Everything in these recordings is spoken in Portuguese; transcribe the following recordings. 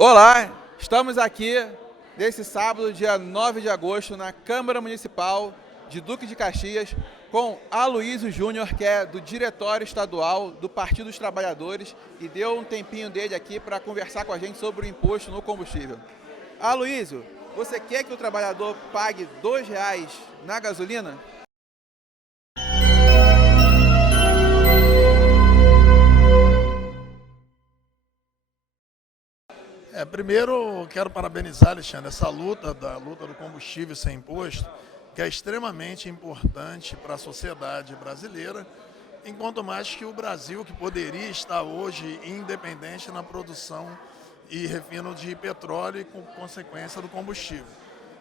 Olá, estamos aqui nesse sábado, dia 9 de agosto, na Câmara Municipal de Duque de Caxias, com Aloysio Júnior, que é do Diretório Estadual do Partido dos Trabalhadores, e deu um tempinho dele aqui para conversar com a gente sobre o imposto no combustível. Aloysio, você quer que o trabalhador pague R$ 2 na gasolina? Primeiro, quero parabenizar, Alexandre, essa luta do combustível sem imposto, que é extremamente importante para a sociedade brasileira, enquanto mais que o Brasil, que poderia estar hoje independente na produção e refino de petróleo e com consequência do combustível.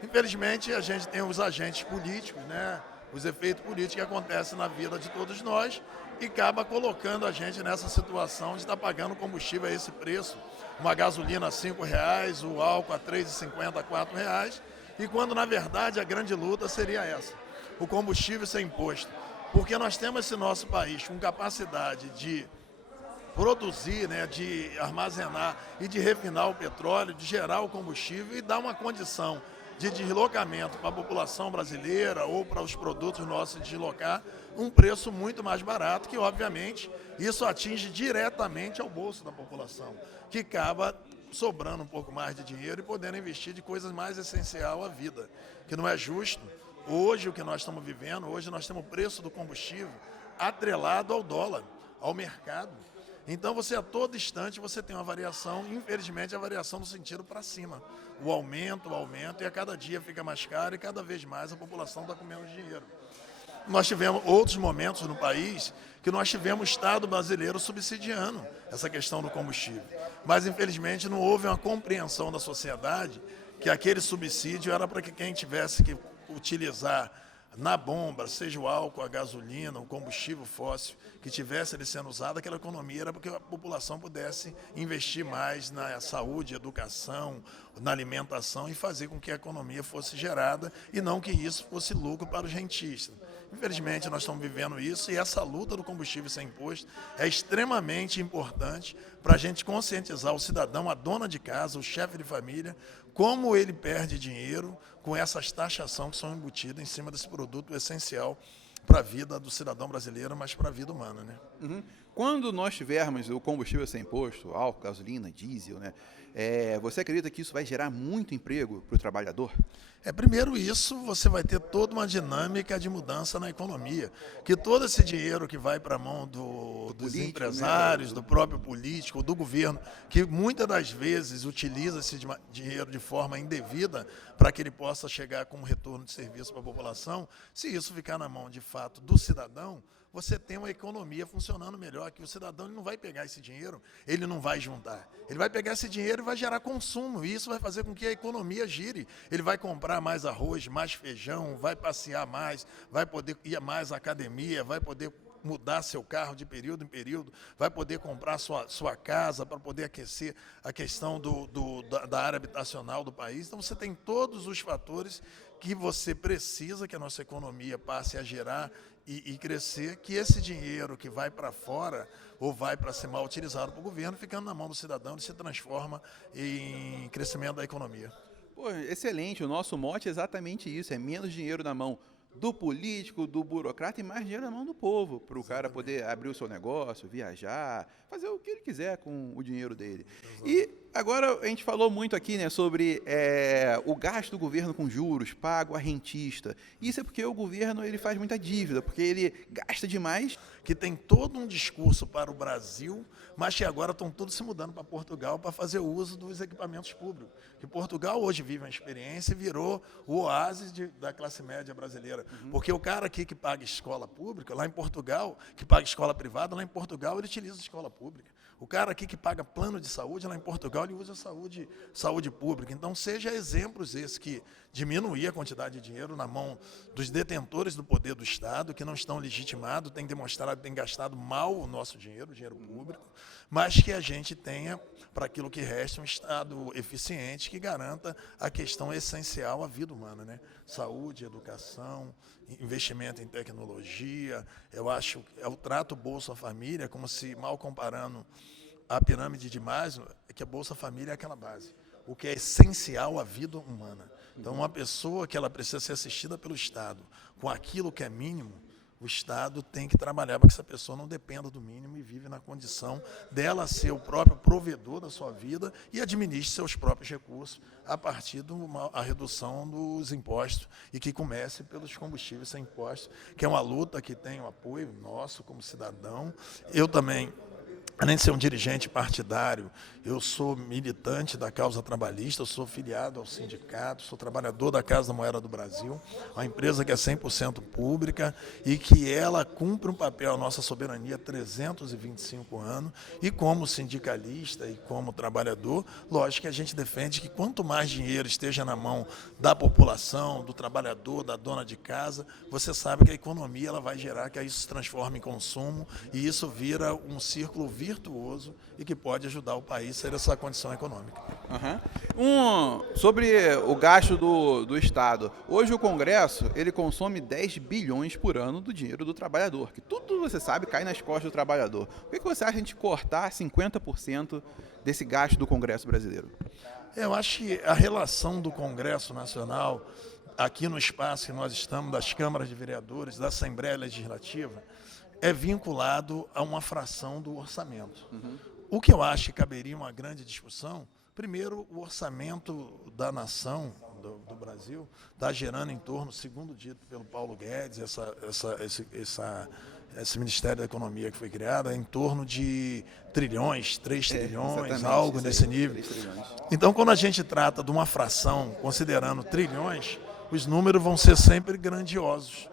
Infelizmente, a gente tem os agentes políticos, né? Os efeitos políticos que acontecem na vida de todos nós e acaba colocando a gente nessa situação de estar pagando combustível a esse preço, uma gasolina a R$5, o álcool a R$3,50, a R$4, e quando na verdade a grande luta seria essa, o combustível sem imposto, porque nós temos esse nosso país com capacidade de produzir, né, de armazenar e de refinar o petróleo, de gerar o combustível e dar uma condição de deslocamento para a população brasileira ou para os produtos nossos de deslocar um preço muito mais barato, que obviamente isso atinge diretamente ao bolso da população, que acaba sobrando um pouco mais de dinheiro e podendo investir de coisas mais essenciais à vida, que não é justo. Hoje o que nós estamos vivendo, hoje nós temos o preço do combustível atrelado ao dólar, ao mercado. Então você a todo instante você tem uma variação, infelizmente a variação no sentido para cima. O aumento, e a cada dia fica mais caro e cada vez mais a população está com menos dinheiro. Nós tivemos outros momentos no país que nós tivemos o Estado brasileiro subsidiando essa questão do combustível. Mas infelizmente não houve uma compreensão da sociedade que aquele subsídio era para que quem tivesse que utilizar na bomba, seja o álcool, a gasolina, o combustível fóssil, que tivesse ele sendo usado, aquela economia era para que a população pudesse investir mais na saúde, educação, na alimentação e fazer com que a economia fosse gerada e não que isso fosse lucro para os rentistas. Infelizmente, nós estamos vivendo isso e essa luta do combustível sem imposto é extremamente importante para a gente conscientizar o cidadão, a dona de casa, o chefe de família, como ele perde dinheiro com essas taxações que são embutidas em cima desse produto essencial para a vida do cidadão brasileiro, mas para a vida humana, né? Uhum. Quando nós tivermos o combustível sem imposto, álcool, gasolina, diesel, né, você acredita que isso vai gerar muito emprego para o trabalhador? Primeiro isso, você vai ter toda uma dinâmica de mudança na economia, que todo esse dinheiro que vai para a mão dos Político, empresários, né? do próprio político, do governo, que muitas das vezes utiliza esse dinheiro de forma indevida para que ele possa chegar com um retorno de serviço para a população, se isso ficar na mão de fato do cidadão, você tem uma economia funcionando melhor, que o cidadão ele não vai pegar esse dinheiro, ele não vai juntar. Ele vai pegar esse dinheiro e vai gerar consumo, e isso vai fazer com que a economia gire. Ele vai comprar mais arroz, mais feijão, vai passear mais, vai poder ir mais à academia, vai poder mudar seu carro de período em período, vai poder comprar sua casa para poder aquecer a questão da área habitacional do país. Então você tem todos os fatores que você precisa que a nossa economia passe a gerar e crescer, que esse dinheiro que vai para fora ou vai para ser mal utilizado para o governo, ficando na mão do cidadão, ele se transforma em crescimento da economia. Pô, excelente, o nosso mote é exatamente isso, é menos dinheiro na mão do político, do burocrata e mais dinheiro na mão do povo, para o cara poder abrir o seu negócio, viajar, fazer o que ele quiser com o dinheiro dele. E agora a gente falou muito aqui, né, sobre o gasto do governo com juros, pago a rentista. Isso é porque o governo ele faz muita dívida, porque ele gasta demais. Que tem todo um discurso para o Brasil, mas que agora estão todos se mudando para Portugal para fazer uso dos equipamentos públicos. Que Portugal hoje vive uma experiência e virou o oásis da classe média brasileira. Porque o cara aqui que paga escola pública, lá em Portugal, que paga escola privada, lá em Portugal ele utiliza escola pública. O cara aqui que paga plano de saúde, lá em Portugal, ele usa saúde pública. Então, seja exemplos esses que diminuir a quantidade de dinheiro na mão dos detentores do poder do Estado, que não estão legitimados, têm demonstrado, têm gastado mal o nosso dinheiro, o dinheiro público, mas que a gente tenha, para aquilo que resta, um Estado eficiente que garanta a questão essencial à vida humana, né? Saúde, educação, investimento em tecnologia. Eu acho que é o trato Bolsa Família, como se, mal comparando a pirâmide de Maslow, que a Bolsa Família é aquela base, o que é essencial à vida humana. Então, uma pessoa que ela precisa ser assistida pelo Estado com aquilo que é mínimo, o Estado tem que trabalhar para que essa pessoa não dependa do mínimo e vive na condição dela ser o próprio provedor da sua vida e administre seus próprios recursos a partir da redução dos impostos e que comece pelos combustíveis sem impostos, que é uma luta que tem o apoio nosso como cidadão. Eu também, além de ser um dirigente partidário, eu sou militante da causa trabalhista, eu sou filiado ao sindicato, sou trabalhador da Casa da Moeda do Brasil, uma empresa que é 100% pública e que ela cumpre um papel, a nossa soberania, há 325 anos, e como sindicalista e como trabalhador, lógico que a gente defende que quanto mais dinheiro esteja na mão da população, do trabalhador, da dona de casa, você sabe que a economia ela vai gerar, que isso se transforma em consumo e isso vira um círculo virtuoso e que pode ajudar o país a ser essa condição econômica. Sobre o gasto do Estado. Hoje o Congresso ele consome 10 bilhões por ano do dinheiro do trabalhador, que tudo, você sabe, cai nas costas do trabalhador. Por que você acha a gente cortar 50% desse gasto do Congresso brasileiro? Eu acho que a relação do Congresso Nacional, aqui no espaço que nós estamos, das câmaras de vereadores, da Assembleia Legislativa, é vinculado a uma fração do orçamento. O que eu acho que caberia uma grande discussão, primeiro, o orçamento da nação, do Brasil, está gerando em torno, segundo dito pelo Paulo Guedes, esse Ministério da Economia que foi criado, é em torno de trilhões, 3 trilhões, algo nesse nível. Então, quando a gente trata de uma fração, considerando trilhões, os números vão ser sempre grandiosos,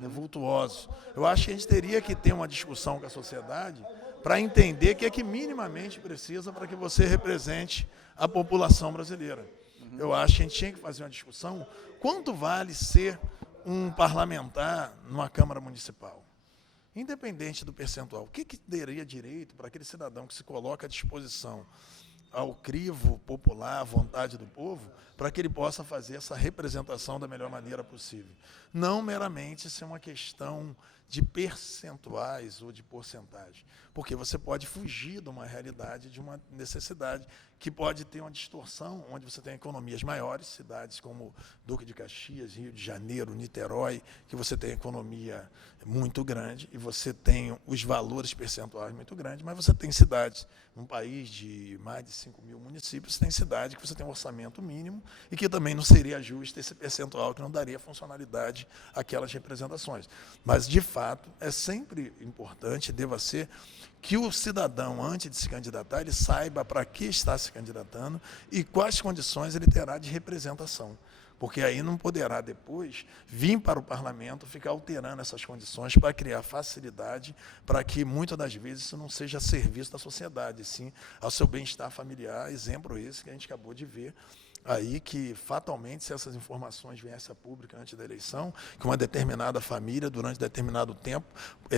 vultuosos. Eu acho que a gente teria que ter uma discussão com a sociedade para entender o que é que minimamente precisa para que você represente a população brasileira. Eu acho que a gente tinha que fazer uma discussão, quanto vale ser um parlamentar numa Câmara Municipal? Independente do percentual, o que daria direito para aquele cidadão que se coloca à disposição ao crivo popular, à vontade do povo, para que ele possa fazer essa representação da melhor maneira possível. Não meramente ser uma questão de percentuais ou de porcentagem, porque você pode fugir de uma realidade, de uma necessidade, que pode ter uma distorção, onde você tem economias maiores, cidades como Duque de Caxias, Rio de Janeiro, Niterói, que você tem economia muito grande e você tem os valores percentuais muito grandes, mas você tem cidades, num país de mais de 5 mil municípios, você tem cidade que você tem um orçamento mínimo e que também não seria justo esse percentual, que não daria funcionalidade àquelas representações. Mas, de fato, é sempre importante, deva ser, que o cidadão, antes de se candidatar, ele saiba para que está se candidatando e quais condições ele terá de representação. Porque aí não poderá depois vir para o parlamento ficar alterando essas condições para criar facilidade para que, muitas das vezes, isso não seja a serviço da sociedade, sim ao seu bem-estar familiar, exemplo esse que a gente acabou de ver, aí que, fatalmente, se essas informações viessem a público antes da eleição, que uma determinada família, durante determinado tempo,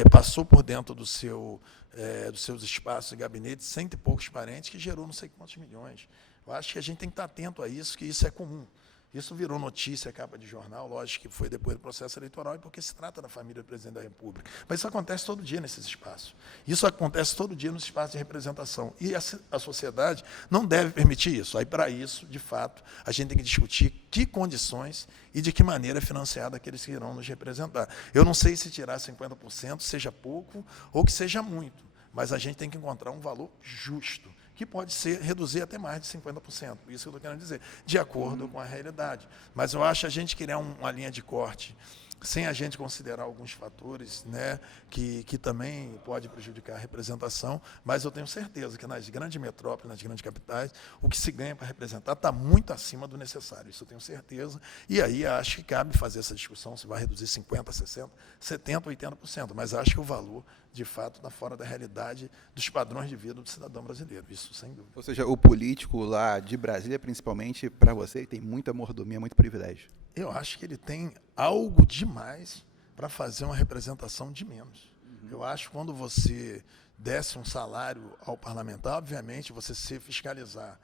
passou por dentro dos seus espaços e gabinetes, 100 e poucos parentes, que gerou não sei quantos milhões. Eu acho que a gente tem que estar atento a isso, que isso é comum. Isso virou notícia, capa de jornal, lógico que foi depois do processo eleitoral, e porque se trata da família do presidente da República. Mas isso acontece todo dia nesses espaços. Isso acontece todo dia nos espaços de representação. E a sociedade não deve permitir isso. Aí, para isso, de fato, a gente tem que discutir que condições e de que maneira é financiada aqueles que irão nos representar. Eu não sei se tirar 50% seja pouco ou que seja muito, mas a gente tem que encontrar um valor justo, que pode ser reduzir até mais de 50%, isso que eu estou querendo dizer, de acordo com a realidade. Mas eu acho que a gente criar uma linha de corte, sem a gente considerar alguns fatores, né, que também pode prejudicar a representação, mas eu tenho certeza que nas grandes metrópoles, nas grandes capitais, o que se ganha para representar está muito acima do necessário, isso eu tenho certeza, e aí acho que cabe fazer essa discussão, se vai reduzir 50%, 60%, 70%, 80%, mas acho que o valor, de fato, está fora da realidade dos padrões de vida do cidadão brasileiro, isso sem dúvida. Ou seja, o político lá de Brasília, principalmente, para você, tem muita mordomia, muito privilégio. Eu acho que ele tem algo demais para fazer uma representação de menos. Eu acho que quando você desse um salário ao parlamentar, obviamente, você se fiscalizar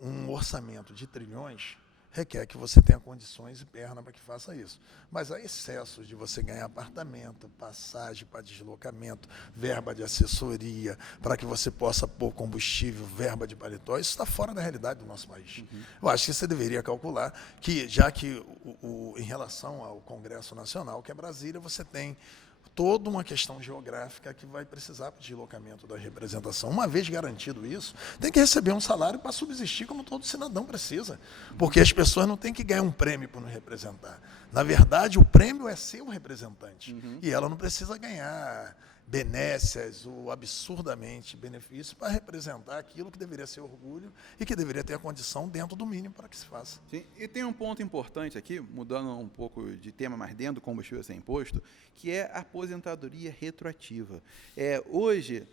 um orçamento de trilhões, requer que você tenha condições e perna para que faça isso. Mas há excessos de você ganhar apartamento, passagem para deslocamento, verba de assessoria, para que você possa pôr combustível, verba de paletó. Isso está fora da realidade do nosso país. Eu acho que você deveria calcular que, já que em relação ao Congresso Nacional, que é Brasília, você tem toda uma questão geográfica que vai precisar de deslocamento da representação. Uma vez garantido isso, tem que receber um salário para subsistir como todo cidadão precisa. Porque as pessoas não têm que ganhar um prêmio por nos representar. Na verdade, o prêmio é ser o representante. E ela não precisa ganhar benécias ou absurdamente benefícios para representar aquilo que deveria ser orgulho e que deveria ter a condição dentro do mínimo para que se faça. Sim, e tem um ponto importante aqui, mudando um pouco de tema, mas dentro do combustível sem imposto, que é a aposentadoria retroativa. Hoje,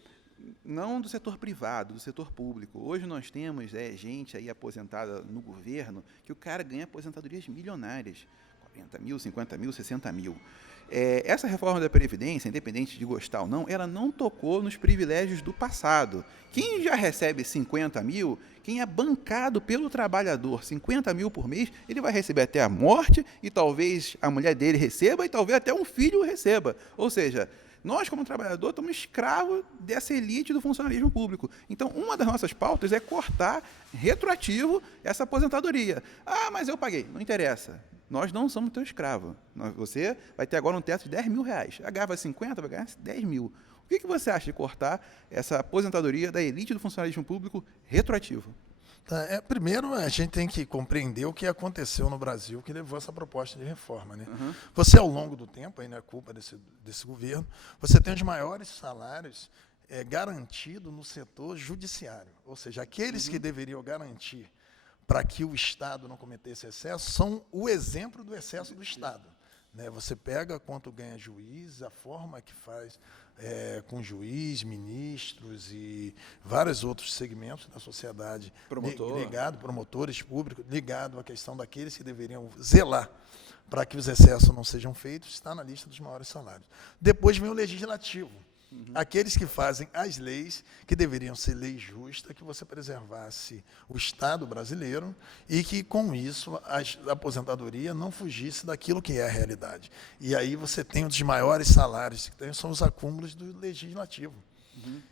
não do setor privado, do setor público. Hoje nós temos gente aí aposentada no governo que o cara ganha aposentadorias milionárias, 40 mil, 50 mil, 60 mil. Essa reforma da Previdência, independente de gostar ou não, ela não tocou nos privilégios do passado. Quem já recebe 50 mil, quem é bancado pelo trabalhador 50 mil por mês, ele vai receber até a morte e talvez a mulher dele receba e talvez até um filho receba. Ou seja, nós, como trabalhador, estamos escravos dessa elite do funcionalismo público. Então, uma das nossas pautas é cortar retroativo essa aposentadoria. Ah, mas eu paguei. Não interessa. Nós não somos teu escravo. Você vai ter agora um teto de 10 mil reais. A garra vai 50, vai ganhar 10 mil. O que você acha de cortar essa aposentadoria da elite do funcionalismo público retroativo? Primeiro, a gente tem que compreender o que aconteceu no Brasil que levou essa proposta de reforma. Né? Você, ao longo do tempo, aí não é culpa desse governo, você tem os maiores salários garantidos no setor judiciário. Ou seja, aqueles que deveriam garantir para que o Estado não cometesse excesso, são o exemplo do excesso do Estado. Né? Você pega quanto ganha juiz, a forma que faz com juiz, ministros e vários outros segmentos da sociedade, promotores públicos, ligado à questão daqueles que deveriam zelar para que os excessos não sejam feitos, está na lista dos maiores salários. Depois vem o legislativo. Aqueles que fazem as leis, que deveriam ser leis justas, que você preservasse o Estado brasileiro e que, com isso, a aposentadoria não fugisse daquilo que é a realidade. E aí você tem um dos maiores salários, que são os acúmulos do legislativo.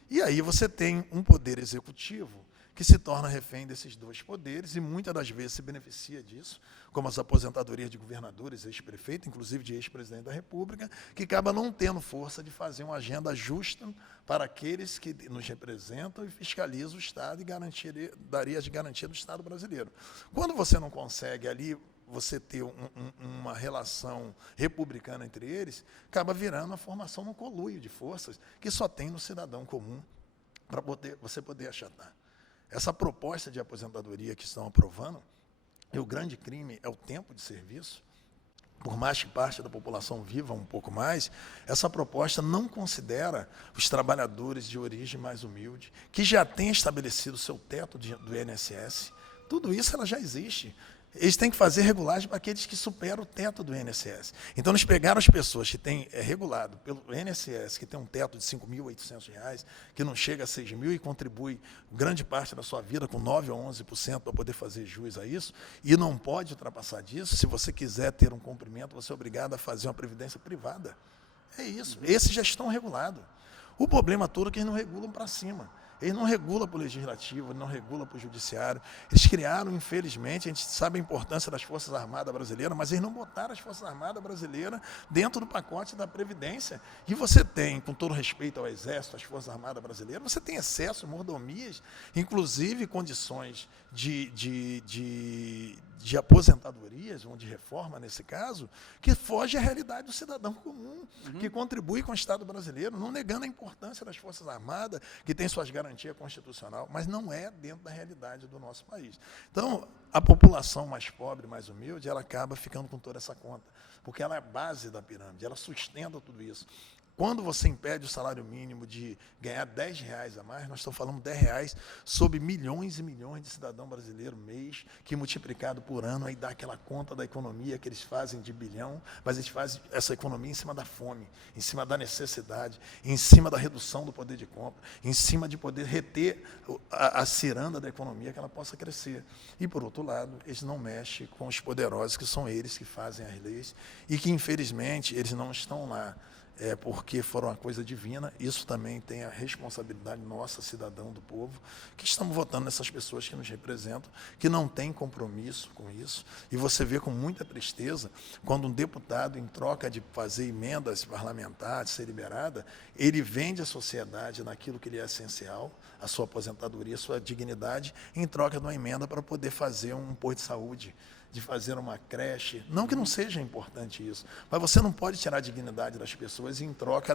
E aí você tem um poder executivo que se torna refém desses dois poderes e muitas das vezes se beneficia disso, como as aposentadorias de governadores, ex-prefeito, inclusive de ex-presidente da República, que acaba não tendo força de fazer uma agenda justa para aqueles que nos representam e fiscalizam o Estado e daria as garantias do Estado brasileiro. Quando você não consegue ali você ter uma relação republicana entre eles, acaba virando a formação num coluio de forças que só tem no cidadão comum para você poder achatar. Essa proposta de aposentadoria que estão aprovando, e o grande crime é o tempo de serviço, por mais que parte da população viva um pouco mais, essa proposta não considera os trabalhadores de origem mais humilde, que já têm estabelecido o seu teto do INSS. Tudo isso ela já existe. Eles têm que fazer regulagem para aqueles que superam o teto do INSS. Então, eles pegaram as pessoas que têm regulado pelo INSS, que tem um teto de R$ 5.800, que não chega a 6 mil e contribui grande parte da sua vida com 9% ou 11% para poder fazer jus a isso, e não pode ultrapassar disso. Se você quiser ter um cumprimento, você é obrigado a fazer uma previdência privada. É isso. Esses já estão regulados. O problema todo é que eles não regulam para cima. Eles não regulam para o legislativo, não regulam para o judiciário. Eles criaram, infelizmente, a gente sabe a importância das Forças Armadas brasileiras, mas eles não botaram as Forças Armadas brasileiras dentro do pacote da Previdência. E você tem, com todo respeito ao Exército, às Forças Armadas brasileiras, você tem excesso, mordomias, inclusive condições de aposentadorias, ou de reforma, nesse caso, que foge à realidade do cidadão comum, que contribui com o Estado brasileiro, não negando a importância das Forças Armadas, que tem suas garantias constitucionais, mas não é dentro da realidade do nosso país. Então, a população mais pobre, mais humilde, ela acaba ficando com toda essa conta, porque ela é a base da pirâmide, ela sustenta tudo isso. Quando você impede o salário mínimo de ganhar R$10 a mais, nós estamos falando R$10 sobre milhões e milhões de cidadãos brasileiros mês, que multiplicado por ano, aí dá aquela conta da economia que eles fazem de bilhão, mas eles fazem essa economia em cima da fome, em cima da necessidade, em cima da redução do poder de compra, em cima de poder reter a ciranda da economia, que ela possa crescer. E, por outro lado, eles não mexem com os poderosos, que são eles que fazem as leis, e que, infelizmente, eles não estão lá porque foram uma coisa divina. Isso também tem a responsabilidade nossa, cidadão do povo, que estamos votando nessas pessoas que nos representam, que não têm compromisso com isso. E você vê com muita tristeza, quando um deputado, em troca de fazer emendas parlamentares, ser liberada, ele vende a sociedade naquilo que lhe é essencial, a sua aposentadoria, a sua dignidade, em troca de uma emenda para poder fazer um posto de saúde, de fazer uma creche. Não que não seja importante isso, mas você não pode tirar a dignidade das pessoas em troca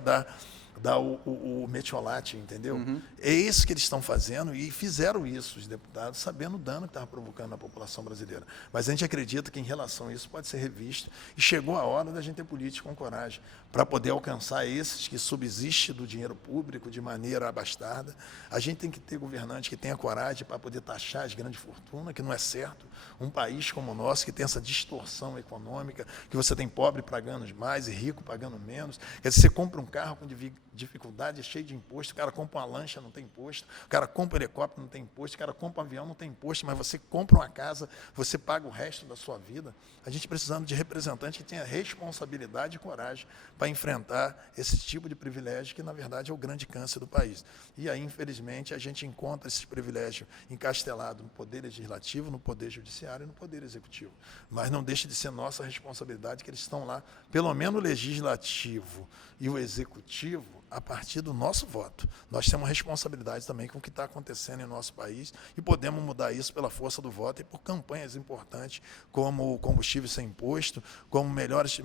o metiolate, entendeu? É isso que eles estão fazendo, e fizeram isso, os deputados, sabendo o dano que estava provocando na população brasileira. Mas a gente acredita que, em relação a isso, pode ser revisto, e chegou a hora da gente ter política com coragem, para poder alcançar esses que subsistem do dinheiro público de maneira abastada. A gente tem que ter governante que tenha coragem para poder taxar as grandes fortunas, que não é certo. Um país como o nosso, que tem essa distorção econômica, que você tem pobre pagando mais e rico pagando menos. Quer dizer, você compra um carro com dificuldade, é cheio de imposto, o cara compra uma lancha, não tem imposto, o cara compra um helicóptero, não tem imposto, o cara compra um avião, não tem imposto, mas você compra uma casa, você paga o resto da sua vida. A gente precisando de representante que tenha responsabilidade e coragem para enfrentar esse tipo de privilégio, que, na verdade, é o grande câncer do país. E aí, infelizmente, a gente encontra esses privilégios encastelados no Poder Legislativo, no Poder Judiciário e no Poder Executivo. Mas não deixa de ser nossa responsabilidade que eles estão lá, pelo menos o Legislativo e o Executivo, a partir do nosso voto. Nós temos responsabilidade também com o que está acontecendo em nosso país, e podemos mudar isso pela força do voto e por campanhas importantes, como o combustível sem imposto, como melhores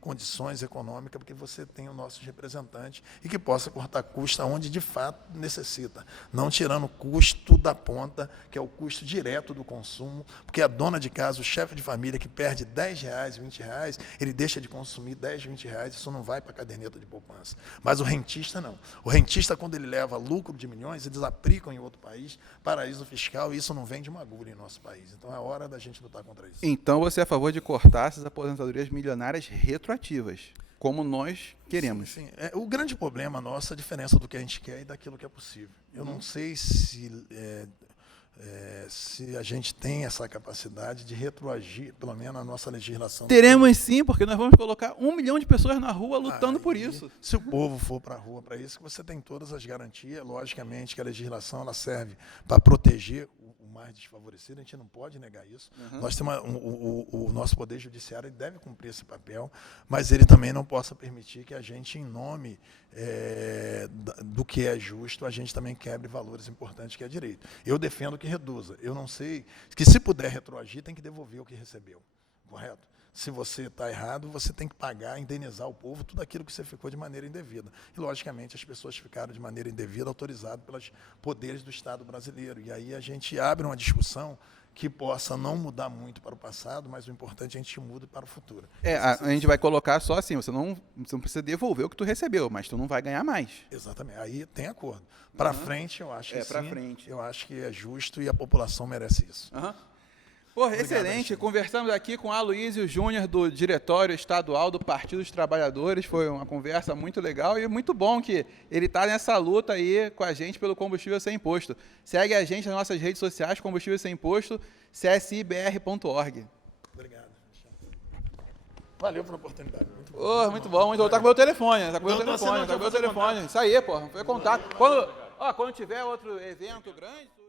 condições econômicas, porque você tem os nossos representantes e que possa cortar custo onde de fato necessita, não tirando o custo da ponta, que é o custo direto do consumo, porque a dona de casa, o chefe de família que perde R$10, R$20, ele deixa de consumir R$10, R$20, isso não vai para a caderneta de poupança. Mas o rentista não. O rentista, quando ele leva lucro de milhões, eles aplicam em outro país, paraíso fiscal, e isso não vem de uma agulha em nosso país. Então é hora da gente lutar contra isso. Então você é a favor de cortar essas aposentadorias milionárias retroativas, como nós queremos. Sim. O grande problema nosso é a diferença do que a gente quer e daquilo que é possível. Eu não sei se a gente tem essa capacidade de retroagir, pelo menos na nossa legislação. Teremos sim, porque nós vamos colocar 1 milhão de pessoas na rua lutando por isso. Se o povo for para a rua para isso, você tem todas as garantias. Logicamente que a legislação ela serve para proteger o mais desfavorecido, a gente não pode negar isso. Nós temos o nosso Poder Judiciário, ele deve cumprir esse papel, mas ele também não possa permitir que a gente, em nome do que é justo, a gente também quebre valores importantes que é direito. Eu defendo que reduza. Eu não sei, que se puder retroagir, tem que devolver o que recebeu, correto? Se você está errado, você tem que pagar, indenizar o povo, tudo aquilo que você ficou de maneira indevida. E, logicamente, as pessoas ficaram de maneira indevida, autorizadas pelos poderes do Estado brasileiro. E aí a gente abre uma discussão que possa não mudar muito para o passado, mas o importante é a gente muda para o futuro. A gente vai colocar só assim, você não precisa devolver o que tu recebeu, mas tu não vai ganhar mais. Exatamente, aí tem acordo. Para frente, eu acho que para sim, frente. eu acho que é justo e a população merece isso. Porra, excelente. Conversamos aqui com Aloysio Júnior, do Diretório Estadual do Partido dos Trabalhadores. Foi uma conversa muito legal e muito bom que ele está nessa luta aí com a gente pelo combustível sem imposto. Segue a gente nas nossas redes sociais, combustível sem imposto, csibr.org. Obrigado. Valeu pela oportunidade. Muito bom. Oh, muito bom. Muito bom. Tá com o meu telefone. Tá com o meu telefone. Isso aí, porra. Foi contato. Quando tiver outro evento grande...